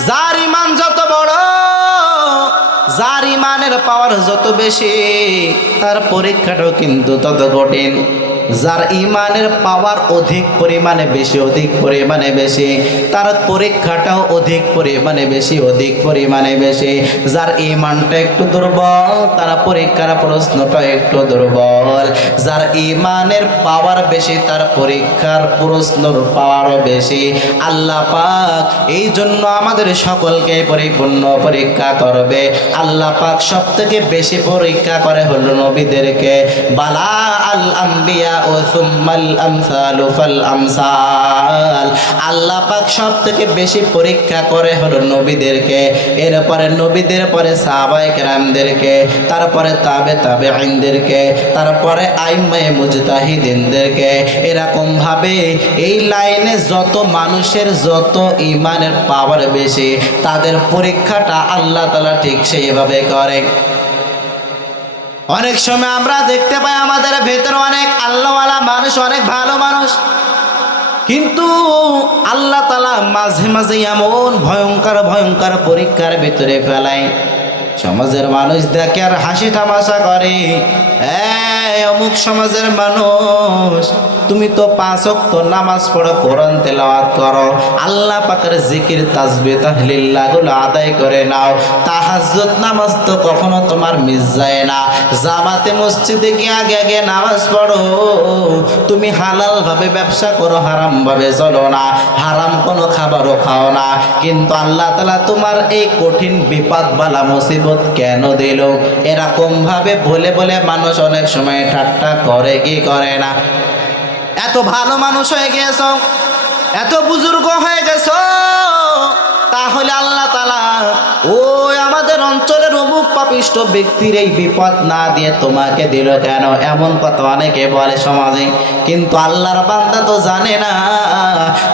যার ইমান যত বড় যার ইমানের পাওয়ার যত বেশি তার পরীক্ষাটাও কিন্তু তত কঠিন। যার ইমানের পাওয়ার অধিক পরিমাণে বেশি, অধিক পরিমাণে বেশি, তার পরীক্ষাটাও অধিক পরিমাণে বেশি, অধিক পরিমাণে বেশি। যার ইমানটা একটু দুর্বল, তার পরীক্ষার প্রশ্নটা একটু দুর্বল। যার ইমানের পাওয়ার বেশি, তার পরীক্ষার প্রশ্নর পাওয়ারও বেশি। আল্লাহ পাক এই জন্য আমাদের সকলকে পরিপূর্ণ পরীক্ষা করবে। আল্লাহ পাক সব থেকে বেশি পরীক্ষা করে হলো নবীদেরকে। বালা আল আম্বিয়া আল্লাহ পাক সব থেকে বেশি পরীক্ষা করে হলো নবীদেরকে, এরপরে নবীদের পরে সাহাবায়ে কেরামদেরকে, তারপরে তাবে তাবে আইনদেরকে তারপরে আইমায়ে মুজতাহিদিনদেরকে। এরকম ভাবে এই লাইনে যত মানুষের যত ইমানের পাওয়ার বেশি, তাদের পরীক্ষাটা আল্লাহ তালা ঠিক সেইভাবে করে। অনেক সময় আমরা দেখতে পাই আমাদের ভেতরে অনেক আল্লাহওয়ালা মানুষ, অনেক ভালো মানুষ। কিন্তু আল্লাহ তালা মাঝে মাঝে এমন ভয়ঙ্কর ভয়ঙ্কর পরীক্ষার ভেতরে ফেলায়। সমাজের মানুষ দেখে আর হাসি তামাশা করে। হ্যাঁ অমুক সমাজের মানুষ তুমি তো পাঁচ অক্ত নামাজ পড়ো, কোরআন তেলাওয়াত করো। আল্লাহ পাকের জিকির, তাসবিহ তাহলিল্লাহগুলো আদায় করে নাও। তাহাজ্জুদ নামাজ তো কখনো তোমার মিস যায় না। জামাতে মসজিদে গিয়ে আগে আগে নামাজ পড়ো। তুমি হালাল ভাবে ব্যবসা করো হারাম ভাবে চলো না। হারাম কোনো খাবারও খাও না। কিন্তু আল্লাহ তালা তোমার এই কঠিন বিপদ বালা মুসিবত কেন দিল? এরকম ভাবে বলে বলে মানুষ অনেক সময় ঠাট্টা করে, কি করে না? এত ভালো মানুষ হয়ে গেছ এত বুজুর্গ হয়ে গেছ তাহলে আল্লাহ তালা ও পাপিষ্ট ব্যক্তির এই বিপদ না দিয়ে তোমাকে দিল কেন? এমন কথা অনেকে বলে সমাজে। কিন্তু আল্লাহর বান্দা তো জানে না।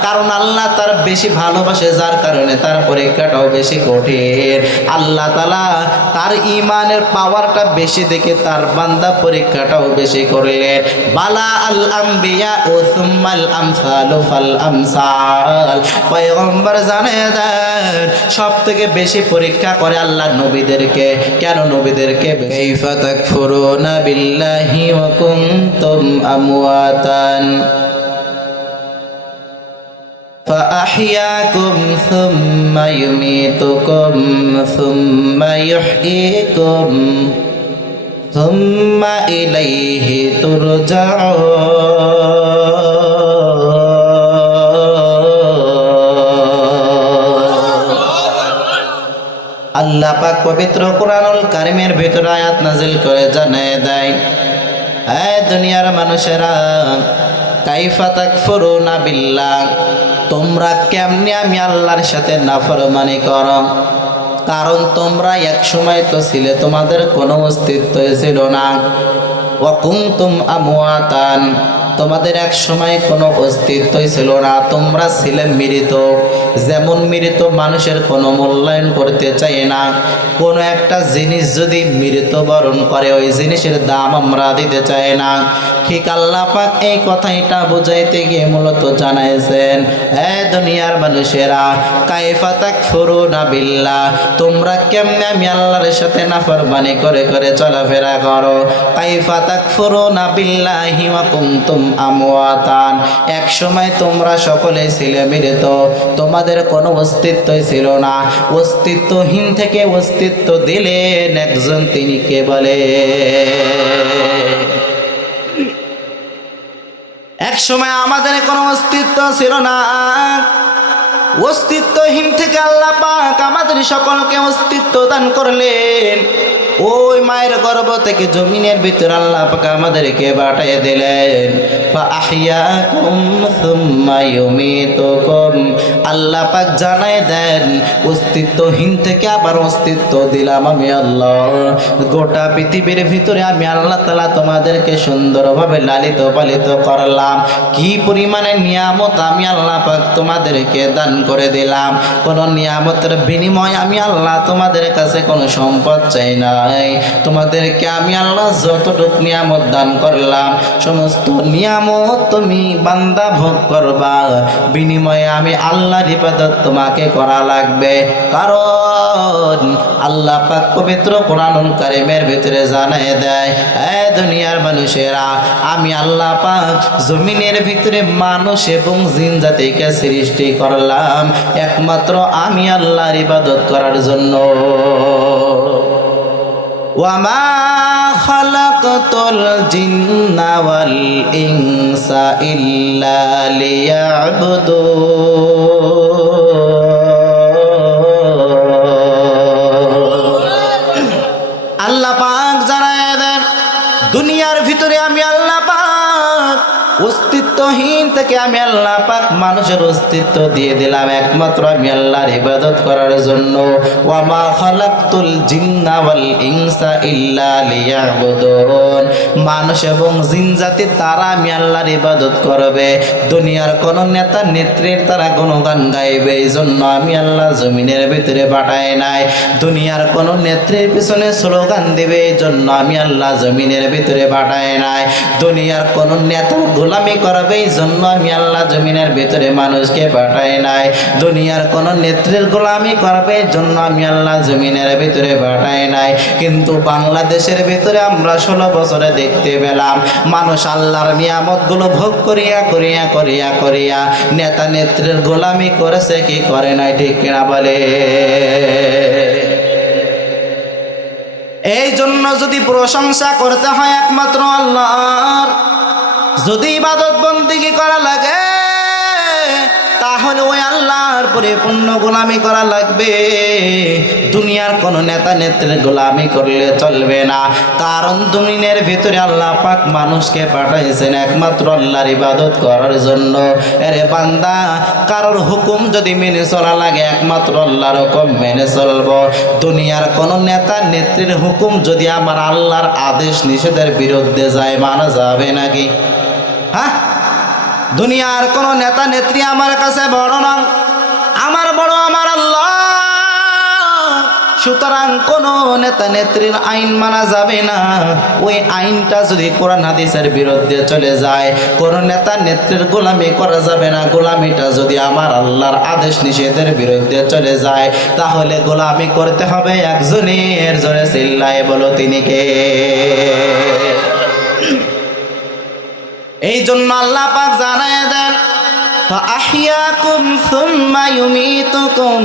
কারণ আল্লাহ তার বেশি ভালোবাসে, যার কারণে তার পরীক্ষাটাও বেশি কঠিন। আল্লাহ তালা তার ইমানের পাওয়ারটা বেশি দেখে তার বান্দা পরীক্ষাটাও বেশি করলেন। বালা আল আম্বিয়া ও সুম্মাল আমসাল ফাল আমসাল পয়গম্বর জানে দেন সব থেকে বেশি পরীক্ষা করে আল্লাহ নবীদেরকে। কেন নবীদেরকে কাইফা তাকফুরুনা বিল্লাহি ওয়া কুনতুম আমওয়াতান فأحياكم ثم يميتكم ثم يحييكم ثم إليه ترجعون পাক পবিত্র কোরআনুল কারিমের ভিতরে আয়াত নাজিল করে জানায় দেয়। হ্যাঁ দুনিয়ার মানুষেরা, কাইফা তাকফুরুনা বিল্লাহ, তোমরা কেমনে আমি আল্লাহর সাথে নাফরমানি করো? কারণ তোমরা এক সময় তো ছিলে, তোমাদের কোনো অস্তিত্বই ছিল না। ওয়াকুমতুম আমওয়াতান তোমাদের এক সময় কোনো অস্তিত্বই ছিল না। তোমরা ছিলে মৃত। যেমন মৃত মানুষের কোনো মূল্যায়ন করতে চাই না। কোনো একটা জিনিস যদি মৃত বরণ করে, ওই জিনিসের দাম আমরা দিতে চাই না। ঠিক আল্লাহ পাক এই কথাটা বুঝাইতে গিয়ে মূলত জানাইছেন, এ দুনিয়ার মানুষেরা, কাইফা তাক ফুরু না বিল্লাহ, তোমরা কেমনে আমি আল্লাহর সাথে নাফরমানি করে করে চলাফেরা করো? কাইফা তাক ফুরু না বিল্লাহি ওয়া কুনতুম আমওয়াতান। এক সময় তোমরা সকলে ছিলে মৃত, তোমাদের কোনো অস্তিত্বই ছিল না। অস্তিত্বহীন থেকে অস্তিত্ব দিলেন একজন তিনি কে বলে? এক সময় আমাদের কোনো অস্তিত্ব ছিল না। অস্তিত্বহীন থেকে আল্লাহ পাক আমাদের সকলকে অস্তিত্ব দান করলেন। ওই মায়ের গর্ভ থেকে জমিনের ভিতর আল্লাহ পাক আমাদেরকে পাঠিয়ে দিলেন। আল্লাহ পাক জানায় দেন, অস্তিত্বহীন থেকে আবার অস্তিত্ব দিলাম আমি আল্লাহ। গোটা পৃথিবীর ভিতরে আমি আল্লাহ তালা তোমাদেরকে সুন্দরভাবে লালিত পালিত করলাম। কি পরিমাণে নিয়ামত আমি আল্লাহ পাক তোমাদেরকে দান করে দিলাম। কোনো নিয়ামতের বিনিময় আমি আল্লাহ তোমাদের কাছে কোনো সম্পদ চাই না। নাই। তোমাদেরকে আমি আল্লাহ যতটুক নিয়ামত দান করলাম, সমস্ত নিয়ামত তুমি বান্দা ভোগ করবা। বিনিময়ে আমি আল্লাহর ইবাদত তোমাকে করা লাগবে। কারণ আল্লাহ পাক পবিত্র কোরআনুল কারিমের ভিতরে জানায় দেয়, এ দুনিয়ার মানুষেরা, আমি আল্লাহ পাক জমিনের ভিতরে মানুষ এবং জিন জাতিকে সৃষ্টি করলাম। একমাত্র আমি আল্লাহর ইবাদত করার জন্য। ওয়ামা খালাকতুল জিন্না ওয়াল ইনসা ইল্লা লিয়াবুদুন আল্লাহ পাক জানায় দেন, দুনিয়ার ভিতরে আমি আল্লাহ পাক অস্তিত্বহীন থেকে আমি আল্লাহ পাক মানুষের অস্তিত্ব দিয়ে দিলাম, একমাত্র আমি আল্লাহর ইবাদত করার জন্য। ওয়ামা খালাকতুল জিন্না ওয়াল ইনসা ইল্লা লিয়াবুদুন। মানুষ এবং জিন জাতি, তারা আমি আল্লাহর ইবাদত করবে। দুনিয়ার কোন নেতা, নেত্রীর তারা কোনো গান গাইবে এই জন্য আমি আল্লাহ জমিনের ভিতরে পাঠাই নাই। দুনিয়ার কোন নেত্রীর পিছনে স্লোগান দেবে এই জন্য আমি আল্লাহ জমিনের ভিতরে পাঠাই নাই। দুনিয়ার কোন নেতার গোলামি করবে, এই জন্য আমি আল্লাহ জমিনের ভিতরে মানুষকে পাঠাই নাই। দুনিয়ার কোন নেত্রীর গোলামি করবে, এই জন্য আমি আল্লাহ জমিনের ভিতরে পাঠাই নাই। কিন্তু বাংলাদেশের ভিতরে আমরা ষোলো বছরে দেখতে পেলাম, মানুষ আল্লাহর নিয়ামতগুলো ভোগ করিয়া করিয়া করিয়া করিয়া নেতা নেত্রীর গোলামি করেছে, কি করে নাই, ঠিক কিনা বলে? এই জন্য যদি প্রশংসা করতে হয় একমাত্র আল্লাহর যদি ইবাদত বন্দিগি করা লাগে, তাহলে ওই আল্লাহর পরিপূর্ণ গোলামি করা লাগবে। দুনিয়ার কোন নেতা নেত্রীর গোলামি করলে চলবে না। কারণ দুনিয়ার ভিতরে আল্লাহ পাক মানুষকে পাঠাইছেন একমাত্র আল্লাহর ইবাদত করার জন্য। এরে বান্দা, কারোর হুকুম যদি মেনে চলা লাগে, একমাত্র আল্লাহর হুকুম মেনে চলবো। দুনিয়ার কোন নেতা নেত্রীর হুকুম যদি আমার আল্লাহর আদেশ নিষেধের বিরুদ্ধে যায়, মানা যাবে নাকি? হ্যাঁ? দুনিয়ার কোন নেতা নেত্রী আমার কাছে বড় না। আমার বড় আমার আল্লাহ। সুতরাং কোন নেতা নেত্রীর আইন মানা যাবে না। ওই আইনটা যদি কোরআন হাদিসের বিরুদ্ধে চলে যায়, কোন নেতা নেত্রীর গোলামি করা যাবে না। গোলামিটা যদি আমার আল্লাহর আদেশ নিষেধের বিরুদ্ধে চলে যায়, তাহলে গোলামি করতে হবে একজনের। জোরে চিল্লায় বলো তিনি কে? এই জন্য আল্লাহ পাক জানায় দেন فأحياكم ثم يميتكم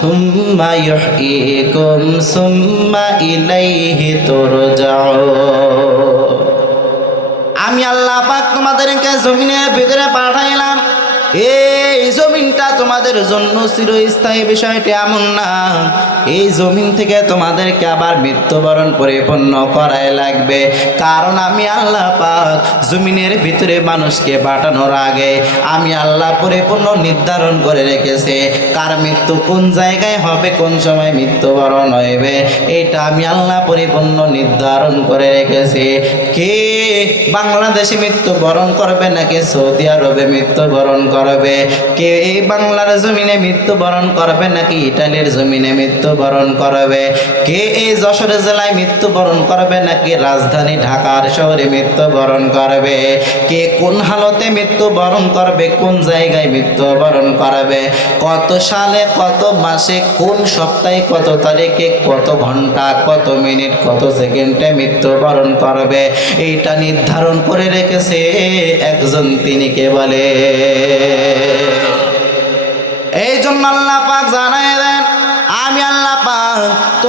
ثم يحييكم ثم إليه ترجعون আমি আল্লাহ পাক তোমাদেরকে জমিনের ভিতরে পাঠাইলাম এই জমিনটা তোমাদের জন্য চিরস্থায়ী বিষয়টি এমন না। এই জমিন থেকে তোমাদেরকে আবার মৃত্যুবরণ পরিপূর্ণ করাই লাগবে। কারণ আমি আল্লাহ পাক জমিনের ভিতরে মানুষকে পাঠানোর আগে আমি আল্লাহ পরিপূর্ণ নির্ধারণ করে রেখেছে। কার মৃত্যু কোন জায়গায় হবে, কোন সময় মৃত্যুবরণ হইবে, এটা আমি আল্লাহ পরিপূর্ণ নির্ধারণ করে রেখেছি। কে বাংলাদেশে মৃত্যুবরণ করবে নাকি সৌদি আরবে মৃত্যুবরণ করবে কে এই বাংলার জমিনে মৃত্যুবরণ করবে নাকি ইটালির জমিনে মৃত্যুবরণ করবে? কে এই যশোর জেলায় মৃত্যুবরণ করবে নাকি রাজধানী ঢাকার শহরে মৃত্যুবরণ করবে? কে কোন হালতে মৃত্যুবরণ করবে, কোন জায়গায় মৃত্যুবরণ করবে? কত সালে, কত মাসে, কোন সপ্তাহে, কত তারিখে, কত ঘণ্টা, কত মিনিট, কত সেকেন্ডে মৃত্যুবরণ করবে? এইটা নির্ধারণ করে রেখেছে একজন তিনি কে বলে? এই জন্য আল্লাহ পাক জানায়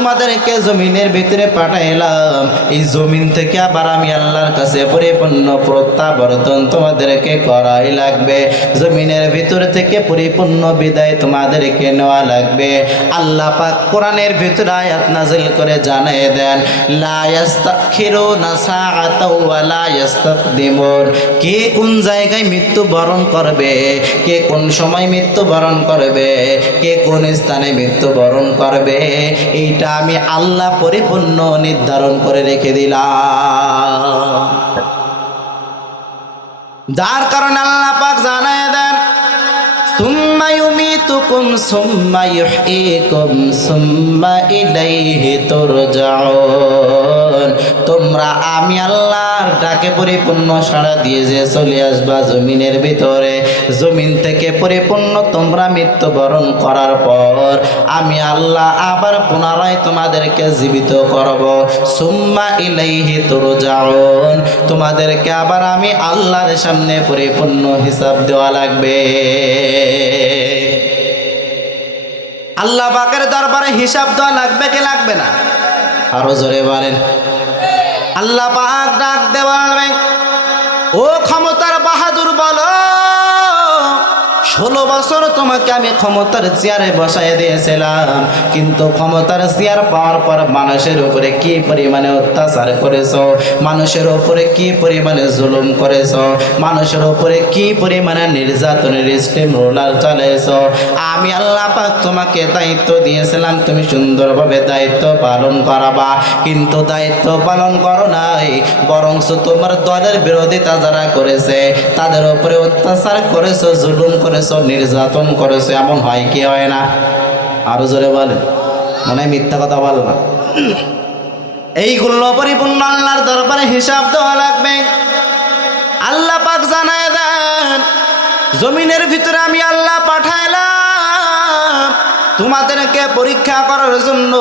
তোমাদেরকে জমিনের ভিতরে পাঠাইলাম। এই জমিন থেকে আবার আমি আল্লাহর কাছে পরিপূর্ণ প্রত্যাবর্তন তোমাদেরকে করাই লাগবে। জমিনের ভিতর থেকে পরিপূর্ণ বিদায় তোমাদেরকে নেওয়া লাগবে। আল্লাহ পাক কোরআনের ভিতরে আয়াত নাজিল করে জানিয়ে দেন, লা ইয়াস্তাখিরুনা সাআতাও ওয়া লা ইস্তাকদিমুন কে কোন জায়গায় মৃত্যুবরণ করবে? কে কোন সময় মৃত্যুবরণ করবে? কে কোন স্থানে মৃত্যুবরণ করবে? এইটা আমি আল্লাহ পরিপূর্ণ নির্ধারণ করে রেখে দিলাম। যার কারণে আল্লাহ পাক জানায় দেন, সুম্মা ইউমিতুকুম, সুম্মা সুম্মা ইলাইহি তুরজাউন। তোমরা আমি আল্লাহর ডাকে পরিপূর্ণ সাড়া দিয়ে যে চলে আসবা জমিনের ভিতরে। জমিন থেকে পরিপূর্ণ তোমরা মৃত্যুবরণ করার পর আমি আল্লাহ আবার পুনরায় তোমাদেরকে জীবিত করব। সুম্মা ইলাইহি তুরজাউন। তোমাদেরকে আবার আমি আল্লাহর সামনে পরিপূর্ণ হিসাব দেওয়া লাগবে। আল্লাহ পাকের দরবারে হিসাব দেওয়া লাগবে কি লাগবে না? আরও জোরে বলেন। আল্লাহ পাক ডাক দেওয়া ও ক্ষমতার বাহাদুর বলো ষোলো বছর তোমাকে আমি ক্ষমতার চেয়ারে বসাই দিয়েছিলাম। কিন্তু ক্ষমতার চেয়ার পাওয়ার পর মানুষের উপরে কি পরিমাণে অত্যাচার করেছ? মানুষের উপরে কি পরিমাণে জুলুম করেছ? মানুষের উপরে কি পরিমাণে নির্যাতনের স্টিম রোলার চালিয়েছ আমি আল্লাহ পাক তোমাকে দায়িত্ব দিয়েছিলাম, তুমি সুন্দরভাবে দায়িত্ব পালন করাবা। কিন্তু দায়িত্ব পালন করো নাই বরংস তোমার দলের বিরোধিতা যারা করেছে, তাদের উপরে অত্যাচার করেছ, জুলুম করেছ। নির্যাতন করেছ, এমন হয় কি হয় না? আরও জোরে বলেন। মনে মিথ্যা কথা বল না। এইগুলো পরিপূর্ণ আল্লাহর দরবারে হিসাব দেওয়া লাগবে। আল্লাহ পাক জানায় দেন, জমিনের ভিতরে আমি আল্লাহ পাঠাইলাম। তোমাদেরকে পরীক্ষা করার জন্য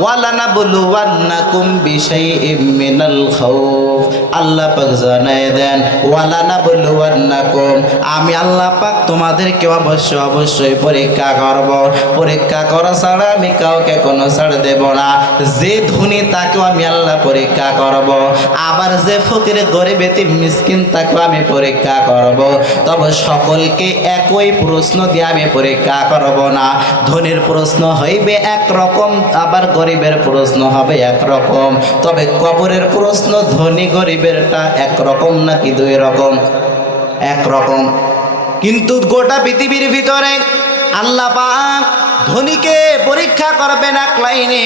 ওয়ালানা বলুয়ান্নাকুম বিশাইইম মিনাল খাউফ। আল্লাহ পাক জানায় দেন ওয়ালানা বলুয়ান্নাকুম আমি আল্লাহ পাক তোমাদেরকে অবশ্যই অবশ্যই পরীক্ষা করব। পরীক্ষা করা ছাড়া আমি কাউকে কোনো ছাড় দেব না। যে ধনী তাকেও আমি আল্লাহ পরীক্ষা করব। আবার যে ফকির, গরিব, এতিম, মিসকিন তাকেও আমি পরীক্ষা করব। তবে সকলকে একই প্রশ্ন দিয়ে আমি পরীক্ষা করব না। ধনীর প্রশ্ন হইবে এক রকম আবার গরিবের প্রশ্ন হবে এক রকম তবে কবরের প্রশ্ন ধনী গরিবেরটা এক রকম নাকি দুই রকম এক রকম কিন্তু গোটা পৃথিবীর ভিতরে আল্লাহ পাক ধনীকে পরীক্ষা করবেন এক লাইনে,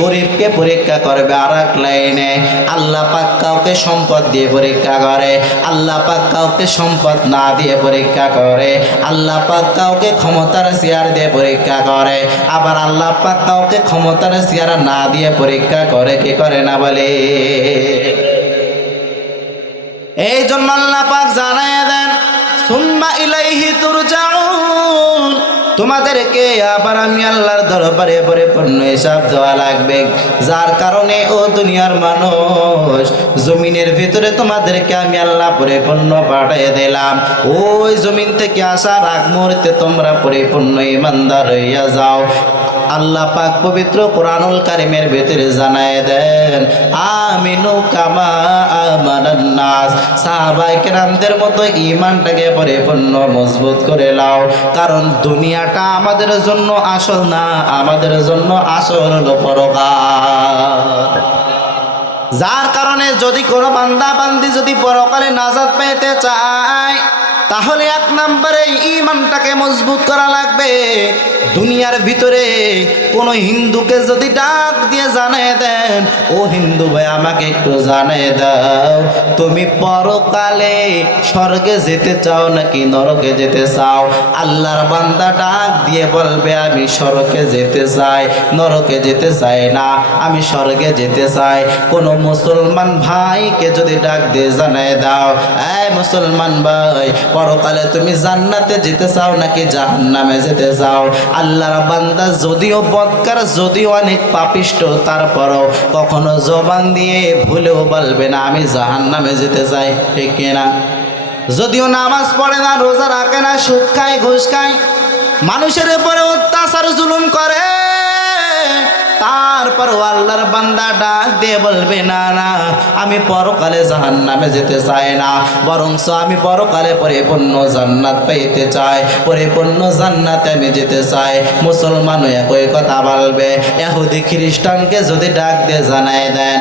গরিবকে পরীক্ষা করবে আর এক লাইনে। আল্লাহ পাক কাউকে সম্পদ দিয়ে পরীক্ষা করে, আল্লাহ পাক কাউকে সম্পদ না দিয়ে পরীক্ষা করে, আল্লাহ পাক কাউকে ক্ষমতার চেয়ার দিয়ে পরীক্ষা করে, আবার আল্লাহ পাক কাউকে ক্ষমতার চেয়ার না দিয়ে পরীক্ষা করে, কি করে না বলে? এই জন্য আল্লাহ পাক জানায় দেন, সুম্মা ইলাইহি তুরজাউন তোমাদেরকে আবার আমি আল্লাহর দরবারে পরিপূর্ণ হিসাব দেওয়া লাগবে। যার কারণে ও দুনিয়ার মানুষ, জমিনের ভিতরে তোমাদেরকে আমি আল্লাহ পরিপূর্ণ পাঠিয়ে দিলাম। ওই জমিন থেকে আসার আগ মুহূর্তে তোমরা পরিপূর্ণ ইমানদার হইয়া যাও। আল্লাহ পাক পবিত্র কোরআনুল কারিমের ভিতরে জানায় দেন, আমিনু কামা আমানান সাহাবায়ে কেরামদের মতো ঈমানটাকে পরিপূর্ণ মজবুত করে লাও, কারণ দুনিয়াটা আমাদের জন্য আসল না, আমাদের জন্য আসল হলো পরকাল যার কারণে যদি কোনো বান্দা বান্দি যদি পরকালে নাজাত পেতে চায় তাহলে এক নম্বরে ইমানটাকে মজবুত করা লাগবে। দুনিয়ার ভিতরে কোনো হিন্দুকে যদি ডাক দিয়ে জানিয়ে দেন, ও হিন্দু ভাই, আমাকে একটু জানিয়ে দাও, তুমি পরকালে স্বর্গে যেতে চাও নাকি নরকে যেতে চাও? আল্লাহর বান্দা ডাক দিয়ে বলবে, আমি স্বর্গে যেতে চাই, নরকে যেতে চাই না, আমি স্বর্গে যেতে চাই। কোনো মুসলমান ভাইকে যদি ডাক দিয়ে জানায় দাও মুসলমান ভাই, পরকালে তুমি জান্নাতে যেতে চাও নাকি জাহান্নামে যেতে চাও? আল্লাহর বান্দা যদিও বদকার যদিও অনেক পাপিষ্ট, তারপরও কখনো জবান দিয়ে ভুলেও বলবে না, আমি জাহান্নামে যেতে চাই, ঠিক না? যদিও নামাজ পড়ে না, রোজা রাখে না, সুদ খায়, ঘুষ খায়, মানুষের উপরে অত্যাচার, জুলুম করে। তারপর আল্লাহর বান্দা ডাক দিয়ে বলবে, না না, আমি পরকালে জাহান নামে যেতে চাই না। বরংস আমি পরকালে পরিপূর্ণ জান্নাত পেতে চাই। পরিপূর্ণ জান্নাতে আমি যেতে চাই। মুসলমানও একই কথা বলবে। এহুদি খ্রিস্টানকে যদি ডাক দিয়ে জানাই দেন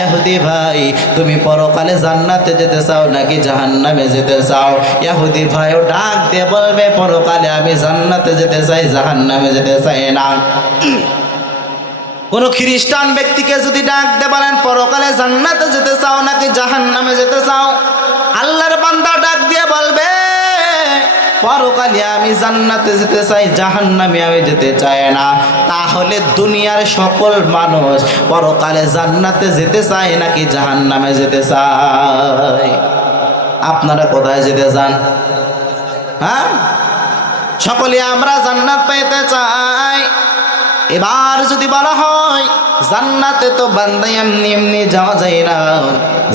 ইহুদি ভাই, তুমি পরকালে জান্নাতে যেতে চাও নাকি জাহান্নামে যেতে চাও? ইহুদি ভাইও ডাক দিয়ে বলবে, পরকালে আমি জান্নাতে যেতে চাই, জাহান্নামে যেতে চাই না। কোন খ্রিস্টান ব্যক্তিকে যদি ডাক দে বলেন, পরকালে জান্নাতে যেতে চাও নাকি জাহান্নামে যেতে চাও? আল্লাহর বান্দা ডাক দিয়ে বলবে, পরকালে আমি জান্নাতে যেতে চাই, জাহান্নামে আমি যেতে চাই না। তাহলে দুনিয়ার সকল মানুষ পরকালে জান্নাতে যেতে চায় নাকি জাহান্নামে যেতে চায়? আপনারা কোথায় যেতে চান? হ্যাঁ? সকলে আমরা জান্নাত পাইতে চাই। এবার যদি বলা হয় জান্নাতে তো বান্দা এমনি এমনি যাওয়া যায় না।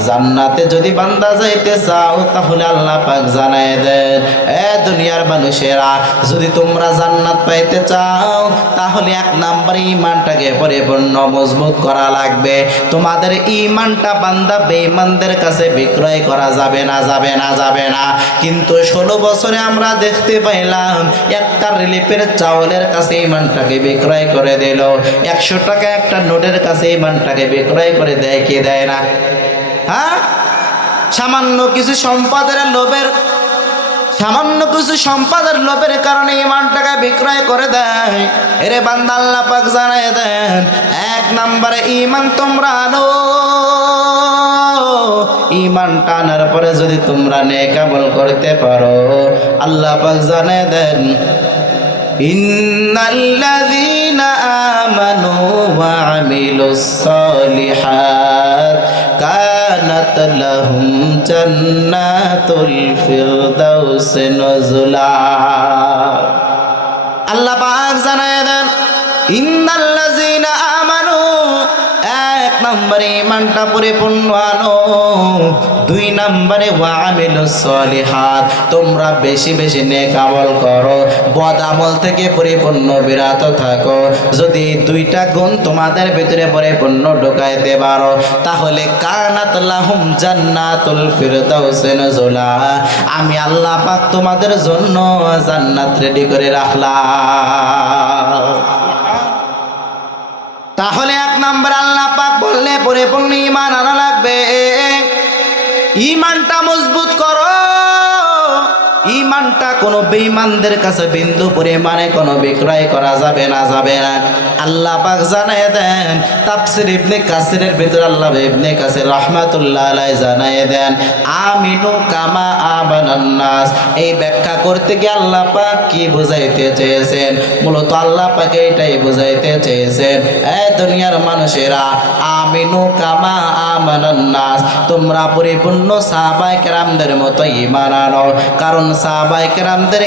জান্নাতে যদি বান্দা যাইতে চাও, তাহলে আল্লাহ পাক জানায় দেন, এ দুনিয়ার মানুষেরা, যদি তোমরা জান্নাত পাইতে চাও, তাহলে এক নাম্বার ইমানটাকে পরিপূর্ণ মজবুত করা লাগবে। তোমাদের ইমানটা বান্দা বেঈমানদের কাছে বিক্রয় করা যাবে না যাবে না যাবে না। কিন্তু ষোলো বছরে আমরা দেখতে পাইলাম, একটা রিলিফের চাউলের কাছে ইমানটাকে বিক্রয় করে দিল। একশো টাকা একটা নোটের কাছে ইমানটাকে বিক্রয় করে দেয়, কে দেয় না? হ্যাঁ? সামান্য কিছু সম্পদের লোভের, সামান্য কিছু সম্পদের লোভের কারণে ইমানটাকে বিক্রয় করে দেয়। এরে বান্দা আল্লাহ পাক জানাই দেন, এক নম্বরে ইমান তোমরা আনো। ইমান টানার পরে যদি তোমরা নেকাবল করতে পারো, আল্লাহ পাক জানাই দেন إن الذين آمنوا وعملوا الصالحات كانت لهم جنات الفردوس نزلا আল্লাহ পাক জানায় দেন ইন্নাল্লাযীনা আমানু এক নম্বরে ইমানটা পরিপূর্ণ আনো দুই নম্বরে ওয়া আমিলুস সলিহাত। তোমরা বেশি বেশি নেক আমল করো, বদ আমল থেকে পরিপূর্ণ বিরত থাকো। যদি দুইটা গুণ তোমাদের ভিতরে পরিপূর্ণ ঢোকাইতে পারো, তাহলে কানাত লাহুম জান্নাতুল ফিরদাউস নুজুলা। আমি আল্লাহ পাক তোমাদের জন্য জান্নাত রেডি করে রাখলাম। তাহলে এক নম্বর আল্লাহ পাক বললে পরিপূর্ণ ইমান আনা লাগবে। ইমানটা মজবুত করো। ইমানটা কোনো বেঈমানদের কাছে বিন্দু পরিমাণে কোনো বিক্রয় করা যাবে না যাবে না। আল্লাহ পাক জানায় দেন, তাফসির ইবনে কাসিরের ভিতর আল্লাহ ইবনে কাসির রহমাতুল্লাহ আলাইহি জানায় দেন, আমিনু কামা আমানান নাস। এই ব্যাখ্যা করতে গিয়ে আল্লাহ পাক কি বুঝাইতে চেয়েছেন? মূলত আল্লাহ পাক এটাই বুঝাইতে চেয়েছেন। এ দুনিয়ার মানুষেরা, আমিনু কামা আমানান নাস। তোমরা পরিপূর্ণ সাহাবায়ে কেরামদের মতো ঈমান আনো। কারণ সাহাবায়ে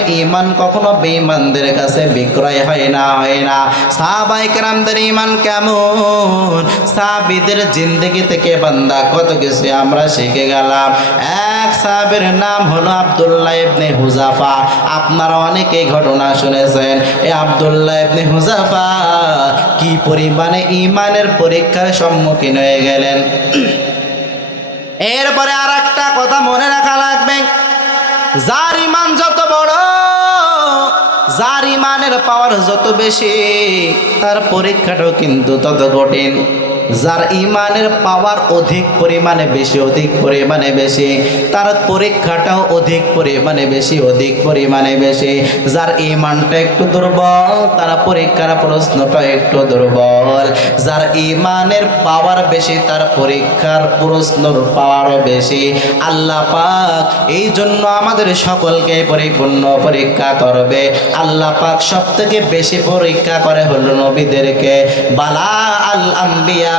ঈমান কখনো বেঈমানদের কাছে বিক্রয় হয় না হয় না। সাহাবায়ে কেরামদের ঈমান কেমন? জিন্দেগি থেকে বান্দা কত কিছু আমরা শিখে গেলাম। এক সাহাবের নাম হলো আব্দুল্লাহ ইবনে হুজাফা। আপনারা অনেকেই ঘটনা শুনেছেন, এ আব্দুল্লাহ ইবনে হুজাফা কি পরিমাণে ইমানের পরীক্ষার সম্মুখীন হয়ে গেলেন? এরপরে আর একটা কথা মনে রাখা লাগবে। যার ইমান যত বড় যার ইমানের পাওয়ার যত বেশি তার পরীক্ষাটাও কিন্তু তত কঠিন। যার ইমানের পাওয়ার অধিক পরিমাণে বেশি, অধিক পরিমাণে বেশি, তার পরীক্ষাটাও অধিক পরিমাণে বেশি, অধিক পরিমাণে বেশি। যার ইমানটা একটু দুর্বল, তার পরীক্ষার প্রশ্নটা একটু দুর্বল। যার ইমানের পাওয়ার বেশি, তার পরীক্ষার প্রশ্নর পাওয়ারও বেশি। আল্লাহ পাক এই জন্য আমাদের সকলকে পরিপূর্ণ পরীক্ষা করবে। আল্লাহ পাক সব থেকে বেশি পরীক্ষা করে হলো নবীদেরকে। বালা আল আম্বিয়া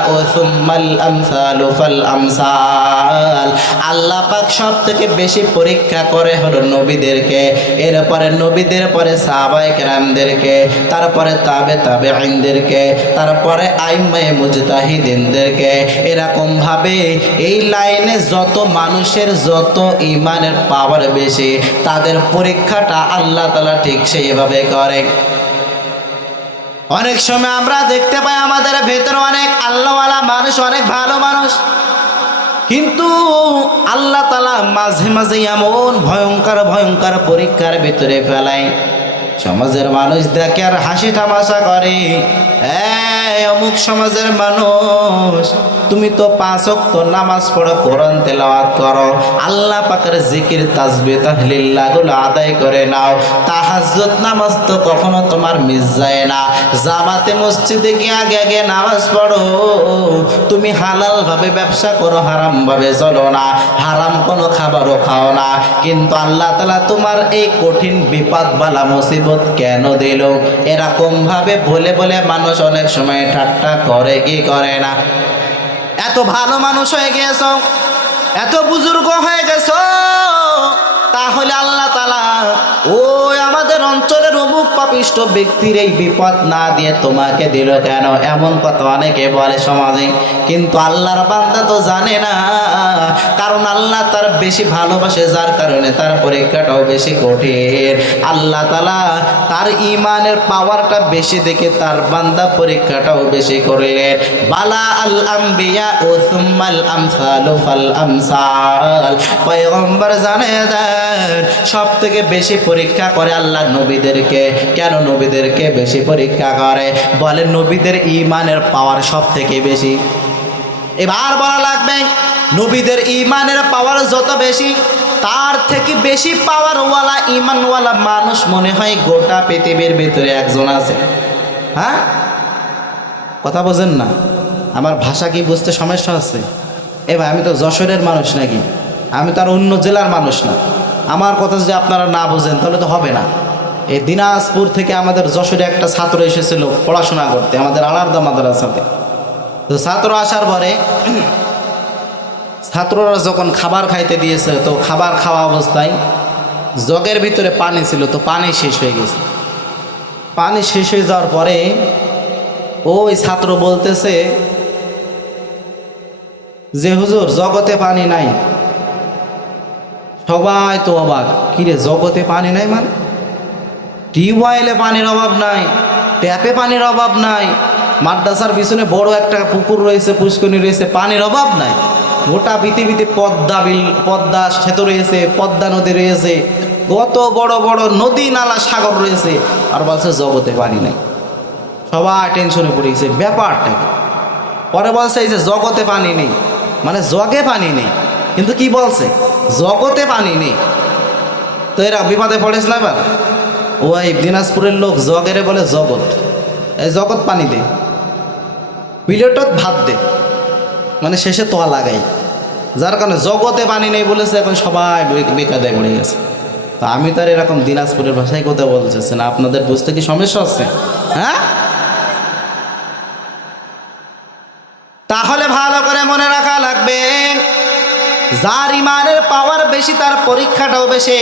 আল্লাহ পাক সব থেকে বেশি পরীক্ষা করে হলো নবীদেরকে, এরপরে নবীদের পরে তারপরে তাবে তাবে আইনদেরকে তারপরে আইমায়ে মুজতাহিদিনদেরকে। এরকম ভাবে এই লাইনে যত মানুষের যত ইমানের পাওয়ার বেশি, তাদের পরীক্ষাটা আল্লাহ তালা ঠিক সেইভাবে করে। অনেক সময় আমরা দেখতে পাই আমাদের ভেতরে অনেক আল্লাহওয়ালা মানুষ, অনেক ভালো মানুষ। কিন্তু আল্লাহ তালা মাঝে মাঝে এমন ভয়ঙ্কর ভয়ঙ্কর পরীক্ষার ভিতরে ফেলায়। সমাজের মানুষ দেখে আর হাসি তামাশা করে। অমুক সমাজের মানুষ, তুমি তো পাঁচ ওয়াক্ত নামাজ পড়ো, কোরআন তেলাওয়াত করো, আল্লাহ পাকের জিকির, তাসবিহ তাহলিল্লাহগুলো আদায় করে নাও। তাহাজ্জুদ নামাজ তো কখনো তোমার মিস যায় না। জামাতে মসজিদে গিয়ে আগে আগে নামাজ পড়ো। তুমি হালাল ভাবে ব্যবসা করো হারাম ভাবে চলো না। হারাম কোনো খাবারও খাও না। কিন্তু আল্লাহ তালা তোমার এই কঠিন বিপদ বালা মুসিবত কেন দিল? এরকম ভাবে বলে বলে মানুষ অনেক সময় ঠাট্টা করে, কি করে না? এত ভালো মানুষ হয়ে গেছ, এত বুজুর্গ হয়ে গেছ, তাহলে আল্লাহ তালা ও আমাদের অঞ্চলের অমুক পাপিষ্ট ব্যক্তির এই বিপদ না দিয়ে তোমাকে দিল কেন? এমন কথা অনেকে বলে সমাজে। কিন্তু আল্লাহর বান্দা তো জানে না। কারণ আল্লাহ তার বেশি ভালোবাসে, যার কারণে তার পরীক্ষাটাও বেশি কঠিন। আল্লাহ তালা তার ইমানের পাওয়ারটা বেশি দেখে তার বান্দা পরীক্ষাটাও বেশি করলেন। বালা আল আম্বিয়া ও সুম্মাল আমসাল ফাল আমসাল। পয়গম্বর জানে দেন সব থেকে বেশি পরীক্ষা করে আল্লাহ নবীদেরকে। কেন নবীদেরকে বেশি পরীক্ষা করে? বলে নবীদের ইমানের পাওয়ার সব থেকে বেশি। এবার বলা লাগবে, নবীদের ইমানের পাওয়ার যত বেশি, তার থেকে বেশি পাওয়ারওয়ালা ইমানওয়ালা মানুষ মনে হয় গোটা পৃথিবীর ভিতরে একজন আছে। হ্যাঁ? কথা বোঝেন না। আমার ভাষা কি বুঝতে সমস্যা আছে এ ভাই, আমি তো যশোরের মানুষ নাকি? আমি তো আর অন্য জেলার মানুষ না। আমার কথা যদি আপনারা না বোঝেন, তাহলে তো হবে না। এই দিনাজপুর থেকে আমাদের যশোরে একটা ছাত্র এসেছিল পড়াশোনা করতে, আমাদের আলাদা মাদ্রাসাতে। তো ছাত্র আসার পরে ছাত্ররা যখন খাবার খাইতে দিয়েছে, তো খাবার খাওয়া অবস্থায় জগের ভিতরে পানি ছিল, তো পানি শেষ হয়ে গেছে। পানি শেষ হয়ে যাওয়ার পরে ওই ছাত্র বলতেছে যে, হুজুর, জগতে পানি নাই। সবাই তো অবাক, কিরে, জগতে পানি নাই মানে? টিউবওয়েলে পানির অভাব নাই, ট্যাপে পানির অভাব নাই, মাদ্রাসার পিছনে বড় একটা পুকুর রয়েছে, পুষ্করণী রয়েছে, পানির অভাব নাই। গোটা পৃথিবীতে পদ্মা বিল, পদ্মা সেতু রয়েছে, পদ্মা নদী রয়েছে, কত বড় বড় নদী নালা সাগর রয়েছে, আর বলছে জগতে পানি নাই। সবাই টেনশনে পড়ে গেছে ব্যাপারটা পরে বলছে এই যে জগতে পানি নেই মানে জগে পানি নেই, কিন্তু কি বলছে? জগতে পানি নেই। তো এরা বিপদে পড়েছিল এবার? ওই দিনাজপুরের লোক জগেরে বলে জগৎ। এই জগৎ পানি দে। প্লেটত ভাত দে। মানে শেষে তোয়া লাগাই। যার কারণে জগতে পানি নেই বলেছে, এখন সবাই বে- বেকায়দায় পড়ে গেছে। তো আমি তার এরকম দিনাজপুরের ভাষায় কথা বলতেছি না। আপনাদের বুঝতে কি সমস্যা হচ্ছে? হ্যাঁ? তাহলে ভালো করে মনে রাখা লাগবে। যার ইমানের পাওয়ার বেশি, তার পরীক্ষাটাও বেশি।